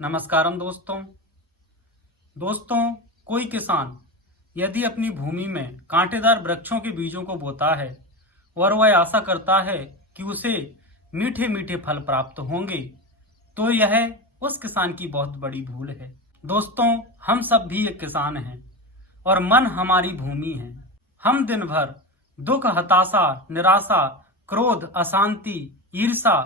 नमस्कारम दोस्तों कोई किसान यदि अपनी भूमि में कांटेदार वृक्षों के बीजों को बोता है और वह आशा करता है कि उसे मीठे मीठे फल प्राप्त होंगे, तो यह उस किसान की बहुत बड़ी भूल है। दोस्तों, हम सब भी एक किसान हैं और मन हमारी भूमि है। हम दिन भर दुख, हताशा, निराशा, क्रोध, अशांति, ईर्ष्या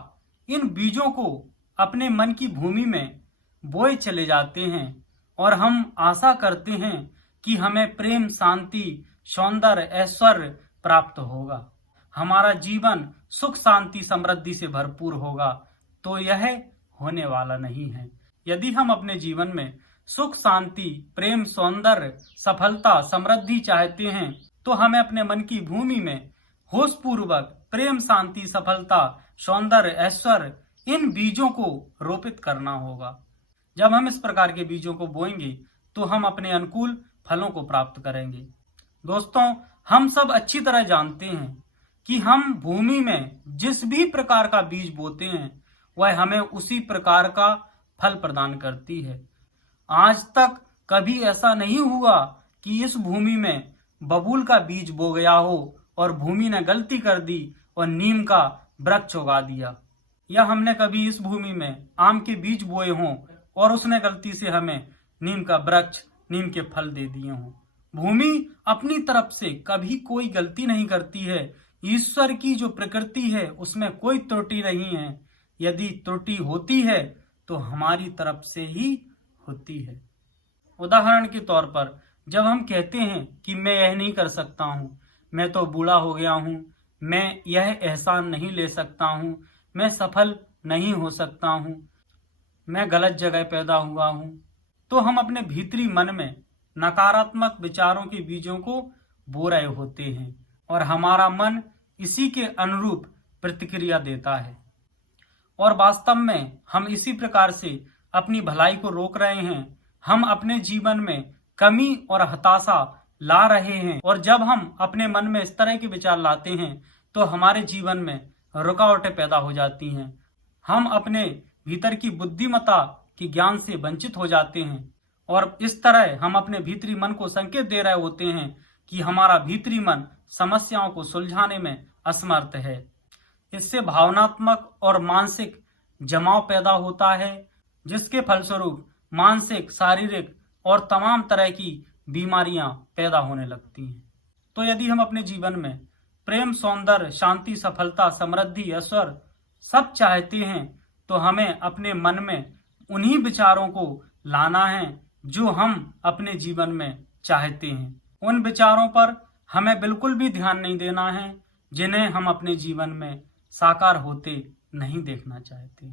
इन बीजों को अपने मन की भूमि में बोए चले जाते हैं और हम आशा करते हैं कि हमें प्रेम, शांति, सौंदर्य, ऐश्वर्य प्राप्त होगा, हमारा जीवन सुख, शांति, समृद्धि से भरपूर होगा। तो यह होने वाला नहीं है। यदि हम अपने जीवन में सुख, शांति, प्रेम, सौंदर्य, सफलता, समृद्धि चाहते हैं, तो हमें अपने मन की भूमि में होश पूर्वक प्रेम, शांति, सफलता, सौंदर्य, ऐश्वर्य इन बीजों को रोपित करना होगा। जब हम इस प्रकार के बीजों को बोएंगे तो हम अपने अनुकूल फलों को प्राप्त करेंगे। दोस्तों, हम सब अच्छी तरह जानते हैं कि हम भूमि में जिस भी प्रकार का बीज बोते हैं वह हमें उसी प्रकार का फल प्रदान करती है। आज तक कभी ऐसा नहीं हुआ कि इस भूमि में बबूल का बीज बो गया हो और भूमि ने गलती कर दी और नीम का वृक्ष उगा दिया, या हमने कभी इस भूमि में आम के बीज बोए हों और उसने गलती से हमें नीम का वृक्ष, नीम के फल दे दिए हों। भूमि अपनी तरफ से कभी कोई गलती नहीं करती है। ईश्वर की जो प्रकृति है उसमें कोई त्रुटि नहीं है। यदि त्रुटि होती है तो हमारी तरफ से ही होती है। उदाहरण के तौर पर जब हम कहते हैं कि मैं यह नहीं कर सकता हूँ, मैं तो बूढ़ा हो गया हूँ, मैं यह एहसान नहीं ले सकता हूँ, मैं सफल नहीं हो सकता हूँ, मैं गलत जगह पैदा हुआ हूं, तो हम अपने भीतरी मन में नकारात्मक विचारों के बीजों को बो रहे होते हैं और हमारा मन इसी के अनुरूप प्रतिक्रिया देता है और वास्तव में हम इसी प्रकार से अपनी भलाई को रोक रहे हैं। हम अपने जीवन में कमी और हताशा ला रहे हैं और जब हम अपने मन में इस तरह के विचार लाते हैं तो हमारे जीवन में रुकावटें पैदा हो जाती हैं। हम अपने भीतर की बुद्धिमत्ता की ज्ञान से वंचित हो जाते हैं और इस तरह हम अपने भीतरी मन को संकेत दे रहे होते हैं कि हमारा भीतरी मन समस्याओं को सुलझाने में असमर्थ है। इससे भावनात्मक और मानसिक जमाव पैदा होता है, जिसके फलस्वरूप मानसिक, शारीरिक और तमाम तरह की बीमारियां पैदा होने लगती हैं। तो यदि हम अपने जीवन में प्रेम, सौंदर्य, शांति, सफलता, समृद्धि, ऐश्वर्य सब चाहते हैं तो हमें अपने मन में उन्हीं विचारों को लाना है जो हम अपने जीवन में चाहते हैं। उन विचारों पर हमें बिल्कुल भी ध्यान नहीं देना है जिन्हें हम अपने जीवन में साकार होते नहीं देखना चाहते।